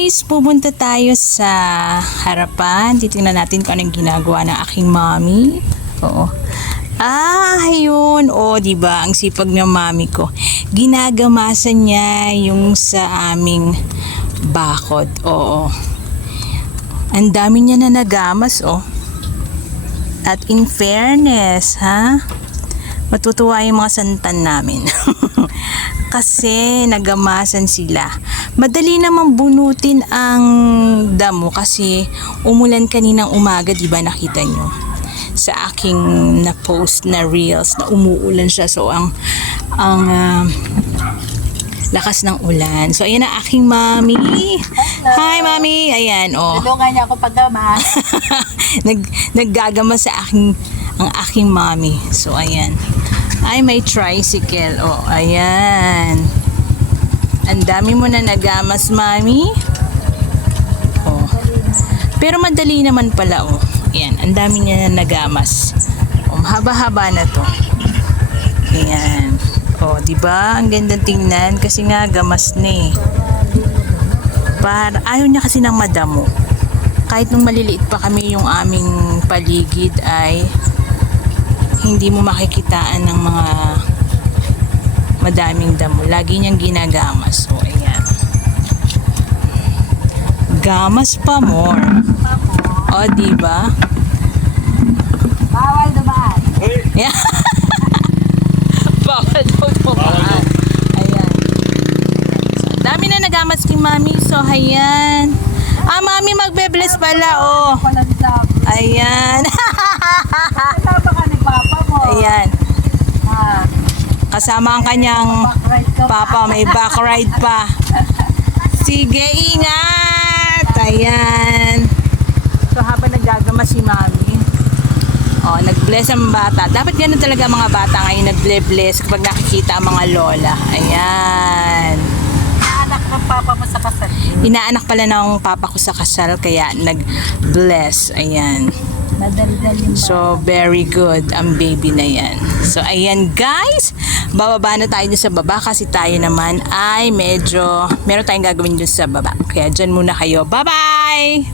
guys, pupunta tayo sa harapan. Titingnan natin kung anong ginagawa ng aking mommy. Oo. Ayun. Diba? Ang sipag ng mommy ko. Ginagamasan niya yung sa aming bakod. Oo. Ang dami niya na nagamas, At in fairness, matutuwa yung mga santan namin. Kasi nagamasan sila. Madali namang bunutin ang damo kasi umulan kaninang umaga, di ba nakita nyo? Sa aking na-post na reels na umuulan siya. So ang lakas ng ulan. So ayan ang aking mommy. Hello. Hi mommy. Ayan tulungan niya ako paggamas. Naggagama sa ang aking mommy. So ayan. Ay, may tricycle. Ayan. Ang dami mo na nagamas, mami. Pero madali naman pala, Ayan, ang dami niya na nagamas. Haba-haba na to. Ayan. Diba? Ang ganda tingnan kasi nga gamas na ayaw niya kasi ng madamo. Kahit nung maliliit pa kami yung aming paligid ay hindi mo makikitaan ng mga madaming damo. Lagi niyang ginagamas. So, ayan. Gamas pa more. Diba? Bawal dumaan. Yeah. Bawal dumaan. Ayan. So, dami na nagamas kay mami. So, ayan. Mami, magbe-bless pala, Ayan. Kasama ka ni Papa mo. Ayan. Kasama ang kanyang papa, may back ride pa. Sige, ingat. Ayan. So habang naggagama si mami, nag-bless ang bata. Dapat ganun talaga mga bata ngayon, nag-bless kapag nakikita ang mga lola. Ayan. Inaanak ng Papa mo sa kasal. Inaanak pala ng papa ko sa kasal, kaya nag-bless. Ayan. So, very good ang baby na yan. So, ayan guys. Bababa na tayo dun sa baba kasi tayo naman ay meron tayong gagawin dun sa baba. Kaya dyan muna kayo. Bye-bye!